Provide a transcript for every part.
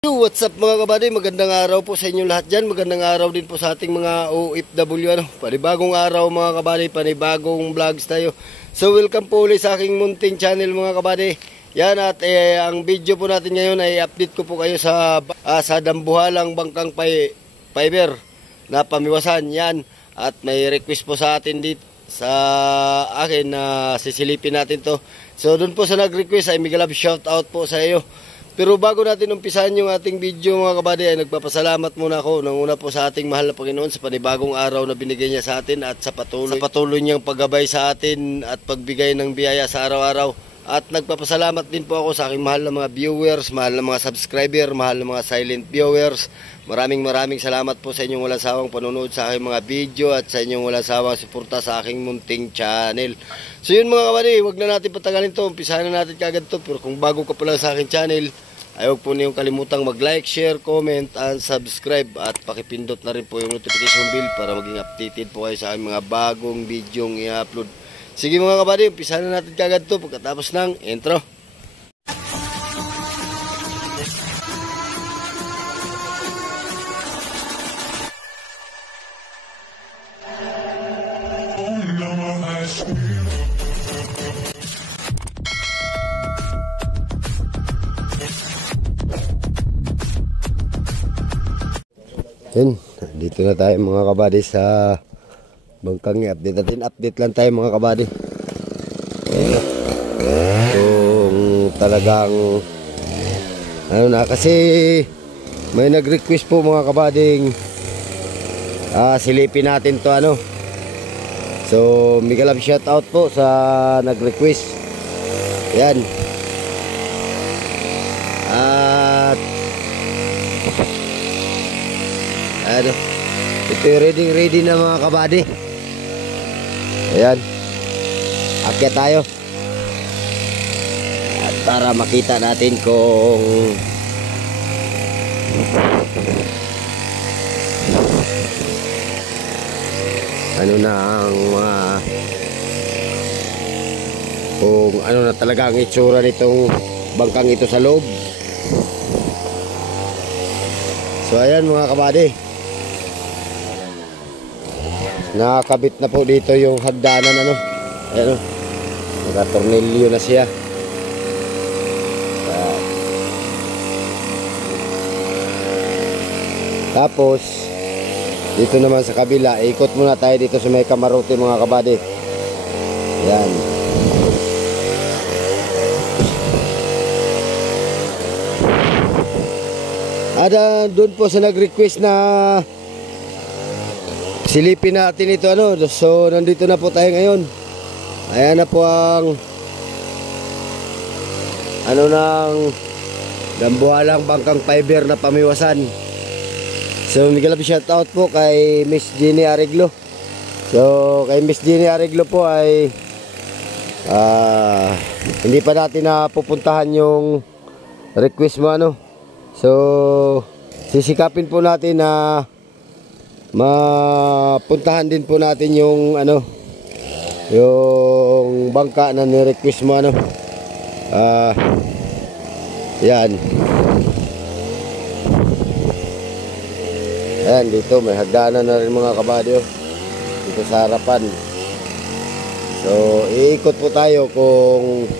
What's up mga kabady, magandang araw po sa inyo lahat dyan. Magandang araw din po sa ating mga OFW. Panibagong araw mga kabady, panibagong vlogs tayo. So welcome po ulit sa aking munting channel mga kabady. Yan at ang video po natin ngayon ay update ko po kayo sa Dambuhalang Bangkang Fiber na pamiwasan. Yan at may request po sa atin dito sa akin na sisilipin natin to. So doon po sa nag-request ay mega love shout out po sa iyo. Pero bago natin umpisahan yung ating video mga kabady ay nagpapasalamat muna ako ng una po sa ating mahal na Panginoon sa panibagong araw na binigay niya sa atin at sa patuloy niyang paggabay sa atin at pagbigay ng biyaya sa araw-araw. At nagpapasalamat din po ako sa aking mahal na mga viewers, mahal na mga subscriber, mahal na mga silent viewers. Maraming salamat po sa inyong walang sawang panonood sa aking mga video at sa inyong walang sawang suporta sa aking munting channel. So yun mga kabady, wag na natin patagalin to, umpisahan na natin kagad to. Pero kung bago ka pa lang sa aking channel, ay huwag po niyong kalimutang mag-like, share, comment, and subscribe. At pakipindot na rin po yung notification bell para maging updated po kayo sa aking mga bagong video i-upload. Sige mga kabady, umpisahan na natin kagad to pagkatapos ng intro. Yun, dito na tayo mga kabady sa Bangkang. I-update natin, update lang tayo mga kabady. Kung talagang ano na, kasi may nag-request po mga kabading silipin natin to ano. So mega love shout out po sa nag-request. Yan. At ano, ito yung ready na mga kabady. Ayan, akyat tayo at para makita natin kung ano na ang mga kung ano na talaga ang itsura nitong bangkang ito sa loob. So ayan mga kabady, nakakabit na po dito yung hagdanan ano. Ayan o, nakatornilyo na siya. Tapos dito naman sa kabila, ikot muna tayo dito sa may kamarote mga kabady. Ayan. Ada doon po sa nag-request na silipin natin ito ano. So nandito na po tayo ngayon. Ayan na po ang ano ng Dambuhalang Bangkang Fiber na pamiwasan. So mega love shout out po kay Miss Jenny Areglo. So kay Miss Jenny Areglo po ay hindi pa natin napupuntahan yung request mo ano. So sisikapin po natin na mapuntahan din po natin yung ano, yung bangka na ni-request mo ano. Yan. Ayan, dito may hagdanan na rin mga kabady dito sa harapan. So iikot po tayo kung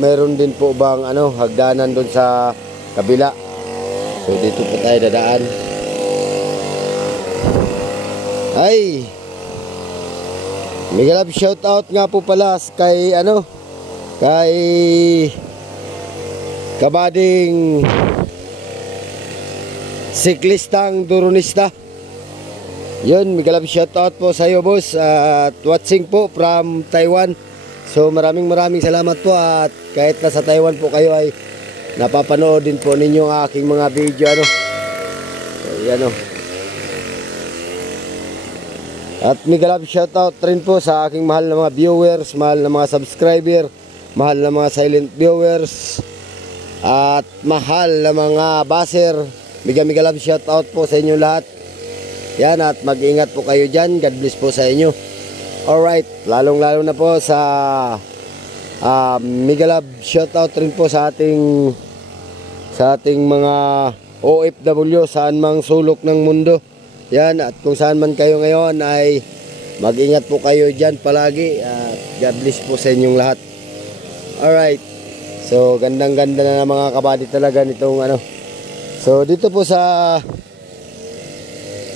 meron din po bang ano hagdanan doon sa kabila. So dito po tayo dadaan. Ay, mega love shout out nga po pala kay ano, kay kabading siklistang Duronista. Yun, mega love shout out po sa iyo boss at watching po from Taiwan. So maraming salamat po at kahit nasa Taiwan po kayo ay napapanood din po ninyo ang aking mga video ano. So, yan o. At mega love shout out rin po sa aking mahal na mga viewers, mahal na mga subscriber, mahal na mga silent viewers, at mahal na mga baser. Mega love shout out po sa inyo lahat. Yan, at mag-ingat po kayo dyan. God bless po sa inyo. Alright, lalong lalo na po sa Mega love shoutout rin po sa ating mga OFW saan mang sulok ng mundo. Yan, at kung saan man kayo ngayon ay mag-ingat po kayo dyan palagi. God bless po sa inyong lahat. Alright. So, gandang-ganda na mga kabady talaga nitong ano. So, dito po sa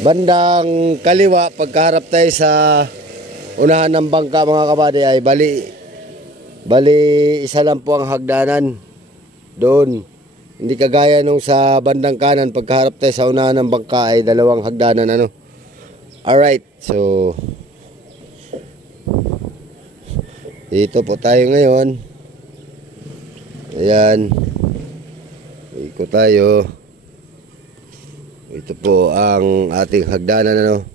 bandang kaliwa, pagkaharap tayo sa unahan ng bangka mga kabady ay bali isa lang po ang hagdanan doon. Hindi kagaya nung sa bandang kanan, pagkaharap tayo sa unahan ng bangka ay dalawang hagdanan ano. Alright, so dito po tayo ngayon. Ayan, ikot tayo. Ito po ang ating hagdanan ano.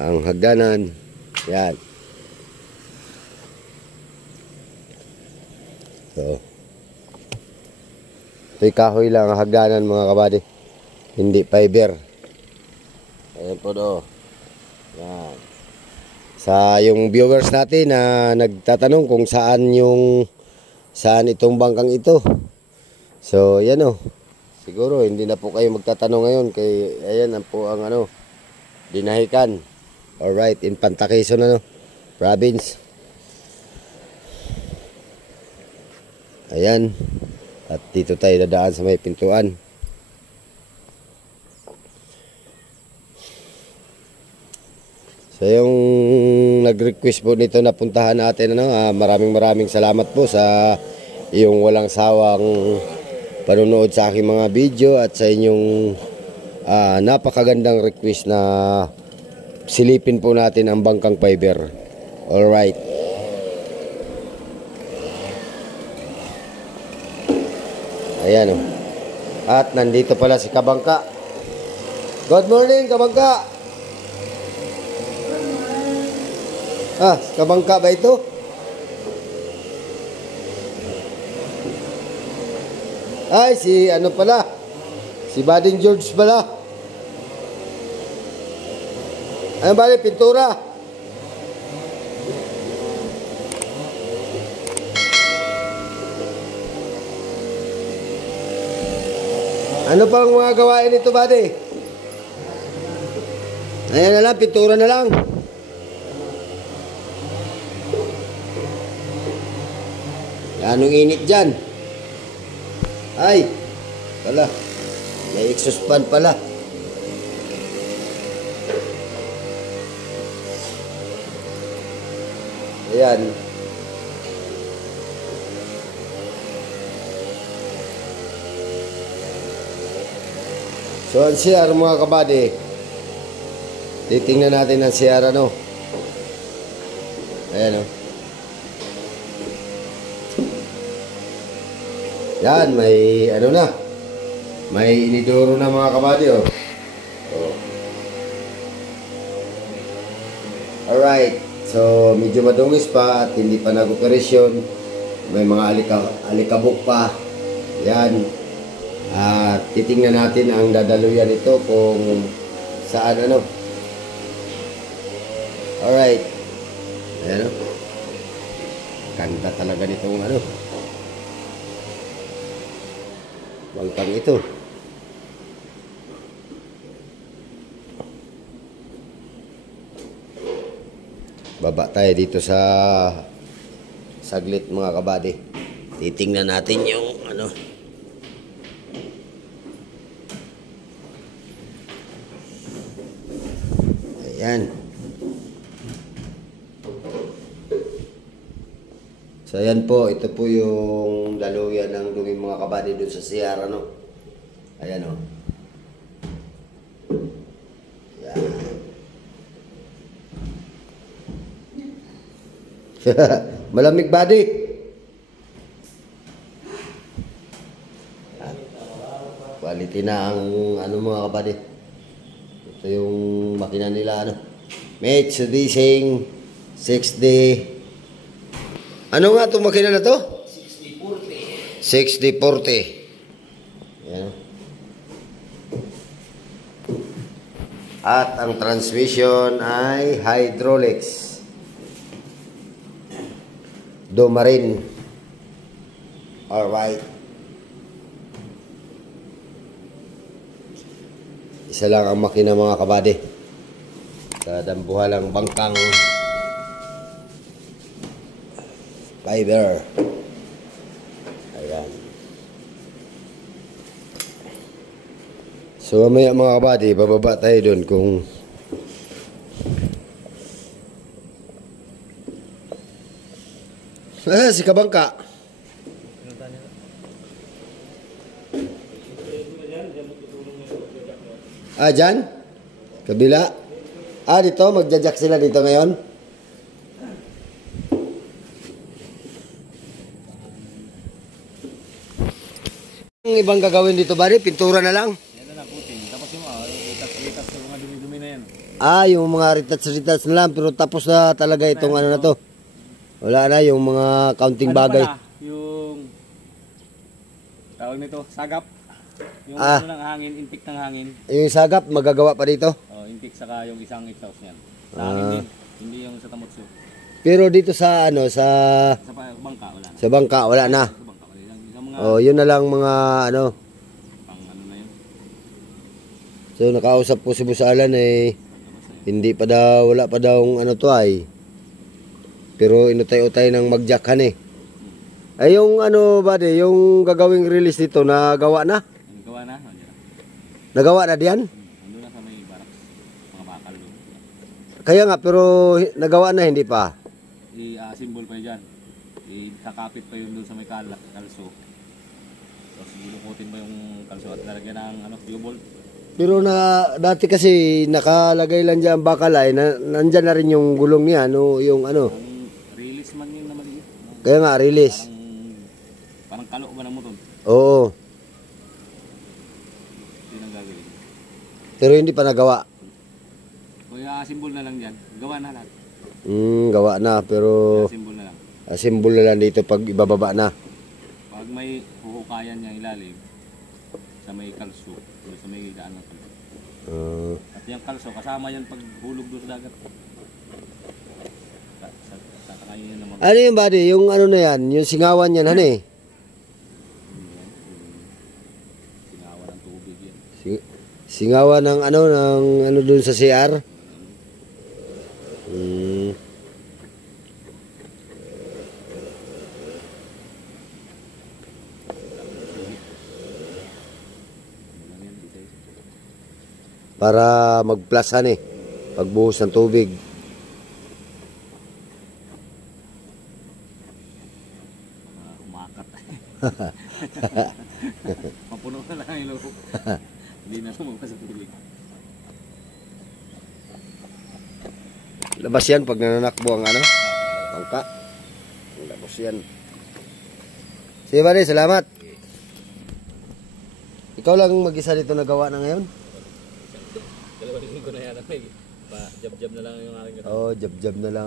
Ang hagdanan. Yan. So, ito'y kahoy lang ang hagdanan mga kabady. Hindi fiber. Ayan po do. Yan. Sa yung viewers natin na nagtatanong kung saan itong bangkang ito. So, yan o. Siguro hindi na po kayo magtatanong ngayon kay ayan po ang ano, Dinahican. Alright, in Pantaquezon ano, province. Ayan. At dito tayo dadaan sa may pintuan. So yung nag-request po nito na puntahan natin ano, maraming salamat po sa iyong walang sawang panonood sa aking mga video at sa inyong napakagandang request na silipin po natin ang bangkang fiber. Alright. Ayan o. At nandito pala si Kabangka. Good morning, Kabangka. Kabangka ba ito? Ay, si ano pala? Si Bading George pala. Ano ba rin? Pintura. Ano pang mga gawain nito, buddy? Ayan na lang, pintura na lang. Anong init dyan? Ay, pala. May exhaust fan pala. Ayan. So, ang CR mga kabady, titingnan natin ang CR ano. Ayan o. Yan, may ano na. May inidoro na mga kabady o. Alright. So, medyo madungis pa at hindi pa nag-operasyon. May mga alikabok pa. Yan. At titingnan natin ang dadaluyan ito kung saan ano. Alright. Ayan o. Ganda talaga nitong ano. Bangkang ito. Baba tayo dito sa saglit mga kabady. Titingnan natin yung ano. Ayan. So ayan po, ito po yung daluyan ng dumi mga kabady doon sa CR ano. Ayan o. Ayan. Malamig body. Quality na ang ano mga kabady. Ito yung makina nila ano. Mitsubishi 6D. Ano nga itong makina na to? 6040. 6040. Ayan. At ang transmission ay hydraulics. Domarin. Alright. Isa lang ang makina mga kabady. Kadambuhalang bangkang fiber. Ayan. So mamaya mga kabady, bababa tayo doon kung si Kabangka. Dyan? Kabila? Dito? Magja-jack sila dito ngayon? Ang ibang gagawin dito ba? Pintura na lang? Yan na lang, puting. Tapos yung ritas sa mga dumi-dumi na yan. Yung mga ritats na lang. Pero tapos na talaga itong ano na to. Wala na yung mga counting bagay. Pala, yung tawag nito, sagap. Yung ano ng hangin, intik ng hangin. Yung sagap, magagawa pa dito? Intik saka yung isang exhaust niyan. Sa hangin din, hindi yung sa tamotso. Pero dito sa ano, sa bangka, wala na. Sa bangka, wala na. Sa bangka, wala na. Mga, Yun na lang mga ano. pang ano na yun. So nakausap ko si Boss Alan hindi pa daw, wala pa daw ano to ay. Pero inutay-utay ng magjakhan Ay yung ano ba yung gagawing release dito, nagawa na? Gawa na, nandiyan. Nagawa na diyan? Nandun na sa may barracks, mga bakal doon. Kaya nga, pero nagawa na, hindi pa? I-assemble pa yun dyan. Kakapit pa yun doon sa may kalso. Tapos bulukutin pa yung kalso at lalagyan ng U-bolt. Pero dati kasi nakalagay lang dyan bakal nandyan na rin yung gulong niya, yung ano. Ang release man yun na maliit. Kaya nga, release. Parang kalo ba ng motor? Oo. Yun ang gagawin. Pero hindi pa nagawa. Kaya assemble na lang dyan. Gawa na lahat. Gawa na, pero Assemble na lang. assemble na lang dito pag ibababa na. Pag may huhukayan niya ilalim, sa may kalso, sa may daan ng kalso. At yung kalso, kasama yan pag hulog doon sa dagat. Tatangayin yan naman. Ano yung buddy? Yung ano na yan? Yung singawan yan, Singawan ng tubig yan. Singawan ng ano dun sa CR? Para magplasan pagbuhos ng tubig. Umakat. Mapuno na lang yung loob. Hindi na lumabas sa tubig. Labas yan pag nananakbo ang bangka. Labas yan. Sige buddy, salamat. Ikaw lang mag-isa dito nagawa na ngayon? Dalawang linggo na yan. Jab-jab na lang yung aking kasama. Jab-jab na lang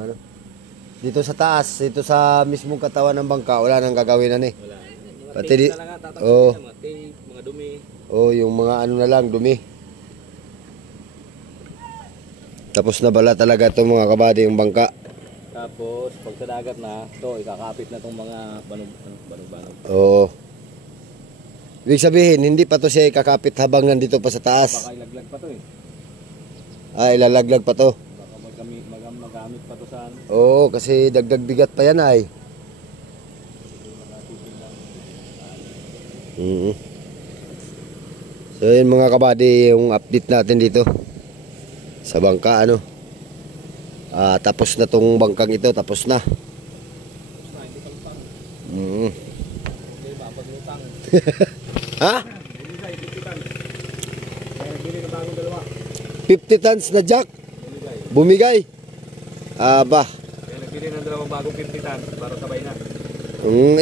Dito sa taas, dito sa mismong katawan ng bangka, wala nang gagawin Wala. Mga Pati tape na lang tatapos mga tape, mga dumi. yung mga ano na lang, dumi. Tapos na bala talaga itong mga kabady yung bangka. Tapos, pag sa dagat na, ikakapit na itong mga banog-banog. Oo. Ibig sabihin, hindi pa to siya ikakapit habang nandito pa sa taas. Baka ilaglag pa to Ilalaglag pa to. Baka magamit pa to sa Oo, kasi dagdag bigat pa yan So yun mga kabady, yung update natin dito sa bangka tapos na tong bangkang ito, tapos na. hindi pa lutang. Hindi ba paglutang? Ha? Bili ng bagong dalawa. 50 tons na jack? Bumigay? Bah. Kaya nagbili ng dalawang bagong 50 tons para sabay na.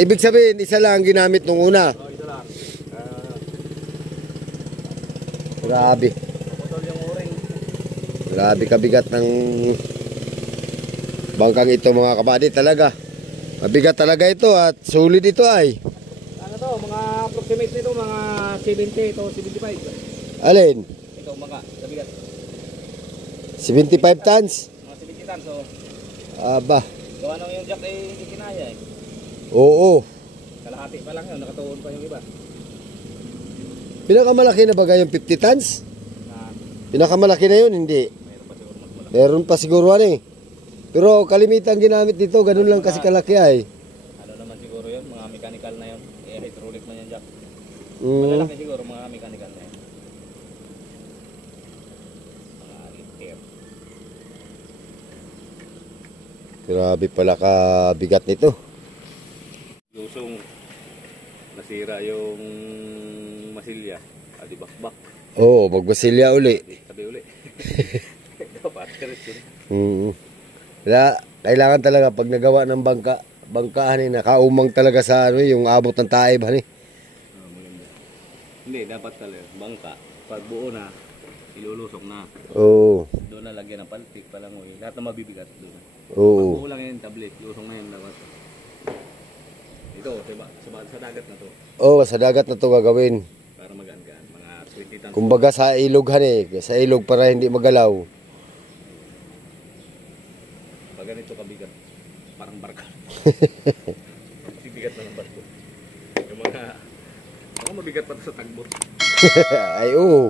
Ibig sabihin, isa lang ang ginamit nung una. Isa lang. Grabe. Putol yung uring. Grabe kabigat ng bangkang ito mga kabady talaga. Mabigat talaga ito at solid ito Mga approximate nito, mga 70 to 75. Alin? Ito mga, sabigat. 75 tons? Mga 70 tons, Bah. gawa nang yung jack hindi kinaya Oo. Kalahati pa lang yun, nakatuon pa yung iba. Pinakamalaki na ba yung 50 tons? Na, Pinakamalaki na yun, hindi. mayroon pa siguro mas malaki. Meron pa siguro ano eh. Pero kalimitan ginamit dito, ganun lang kasi kalaki ay. Ano naman siguro yun, mga mechanical na yun. Eh, hydraulic na yan, Jack. Mm. Malalaki siguro, mga mechanical na yun. Mga liter. Grabe pala kabigat nito. Lusong, nasira yung masilya. Adi bakbak. Oo, magbasilya uli. Sabi uli. Dapat yun. Kaya, kailangan talaga pag nagawa ng bangkahan eh, nakaumang talaga sa ano, yung abot ng taib. Maganda. Hindi, dapat talaga. Bangka, pag buo na, ilulusok na. Oo. Doon na lagyan ng paltik, palangoy. Lahat na mabibigat doon. Oo. Pag buo lang yan, tablet. Lusong na yan dapat. Ito, sa dagat na to. Oo, sa dagat na to gagawin. Para magaan-gaan. Mga 20 tons. Kumbaga sa ilog eh. Sa ilog para hindi magalaw. Pag ganito kabigat, parang barka. Bigat na ng barko. Yung mga mabigat pa sa tagbo. Ay oo.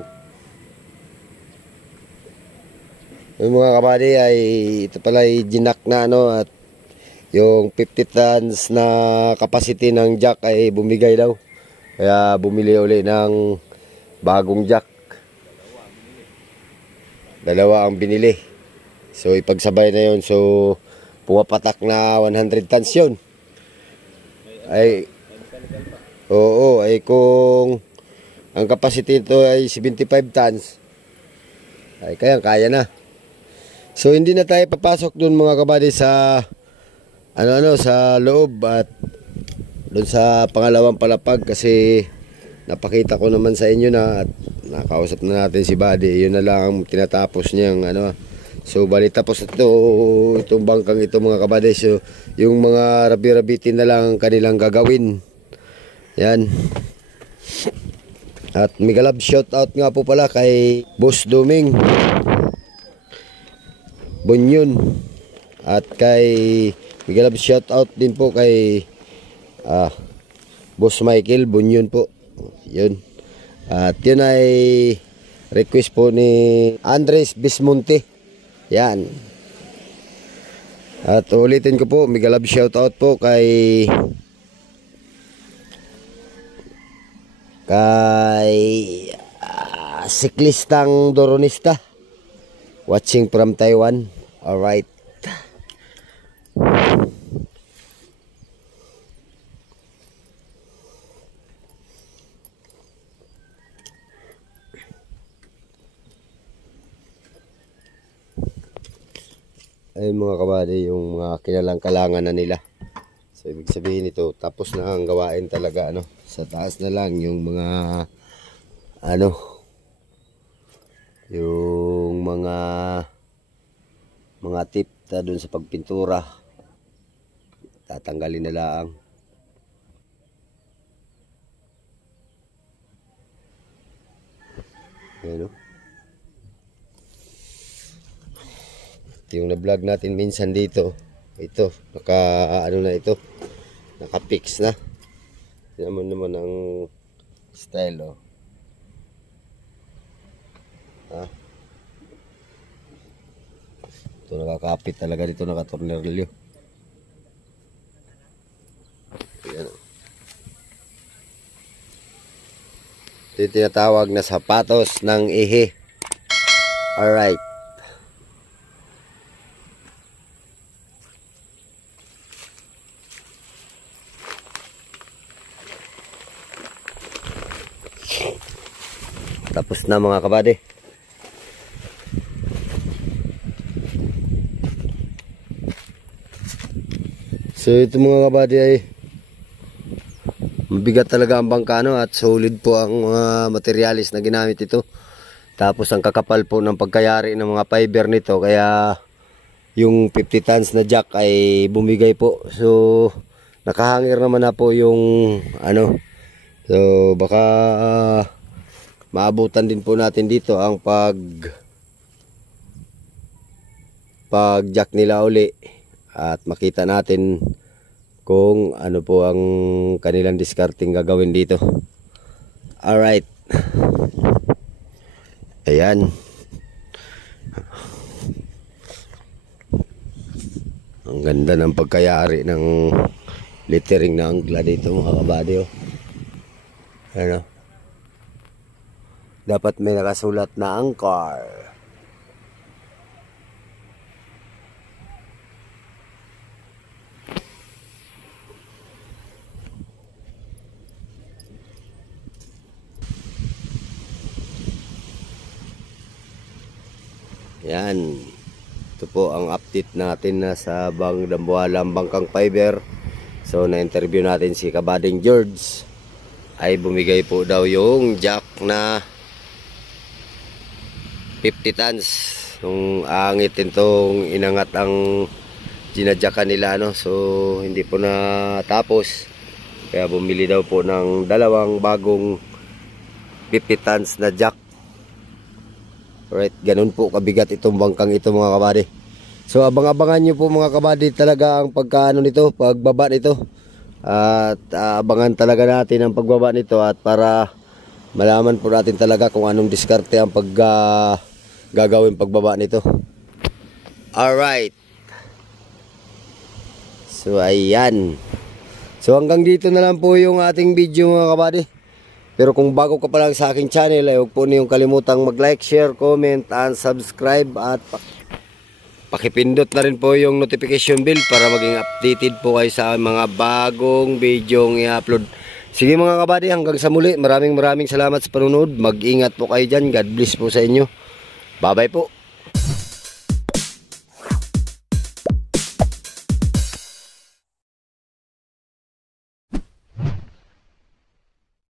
Yung mga kabady ay ito pala ay ginak na ano at yung 50 tons na capacity ng jack ay bumigay daw. Kaya bumili uli ng bagong jack. Dalawa ang binili. So ipagsabay na yun. So pumapatak na 100 tons yun. Ay oo, ay kung ang capacity ito ay 75 tons ay kaya na. So hindi na tayo papasok doon mga kabady sa sa loob at doon sa pangalawang palapag kasi napakita ko naman sa inyo na at nakausap na natin si Buddy. Yun na lang ang tinatapos niyang So bali tapos itong bangkang ito mga kabady. So yung mga rabi-rabitin na lang ang kanilang gagawin. Yan. At migalab shout out nga po pala kay Boss Duming Bunyon. At kay migalab shout out din po kay Boss Michael Bunyon po. Yun. At yun ay request po ni Andres Bismonte. Yan. At ulitin ko po, migalab shout out po kay siklistang Doronista watching from Taiwan. Alright. Ay mga kabady, yung mga kinalang-kalangan na nila. So ibig sabihin ito, tapos na ang gawain talaga sa taas na lang yung mga yung mga tip na dun sa pagpintura. Tatanggalin na lang. Ayan yung na-vlog natin minsan dito. Ito, naka-fix na. Tingnan naman ang style Ito nakakapit talaga dito, naka-tornilyo. Ayan. Ito yung tinatawag na sapatos ng ihi. Alright. Tapos na mga kabady. So ito mga kabady ay mabigat talaga ang bangka at solid po ang mga materialis na ginamit ito. Tapos ang kakapal po ng pagkayari ng mga fiber nito, kaya yung 50 tons na jack ay bumigay po. So nakahangir naman na po yung so baka maabutan din po natin dito ang pag jack nila uli at makita natin kung ano po ang kanilang discarding gagawin dito. Alright. Ayan. Ang ganda ng pagkayari ng littering na angkla dito mga kabady. Ano? Dapat may nakasulat na angkar. Yan. Ito po ang update natin na sa Dambuhalang Bangkang Fiber. So na-interview natin si Kabading George. Ay bumigay po daw yung jack na 50 tons. Yung angitin tong inangat ang ginadyakan nila, no? So hindi po natapos. Kaya bumili daw po ng dalawang bagong 50 tons na jack. Alright, ganun po kabigat itong bangkang ito mga kabady. So abang-abangan nyo po mga kabady talaga ang pagkaano nito, pagbaba nito. At abangan talaga natin ang pagbaba nito at para malaman po natin talaga kung anong diskarte ang gagawin pagbaba nito. Alright. So ayan. So hanggang dito na lang po yung ating video mga kabady. Pero kung bago ka pa lang sa aking channel, ay huwag po niyong kalimutang mag-like, share, comment, and subscribe. At pakipindot na rin po yung notification bell para maging updated po kayo sa mga bagong video i-upload. Sige mga kabady, hanggang sa muli. Maraming salamat sa panunod. Mag-ingat po kayo dyan. God bless po sa inyo. Bye-bye po.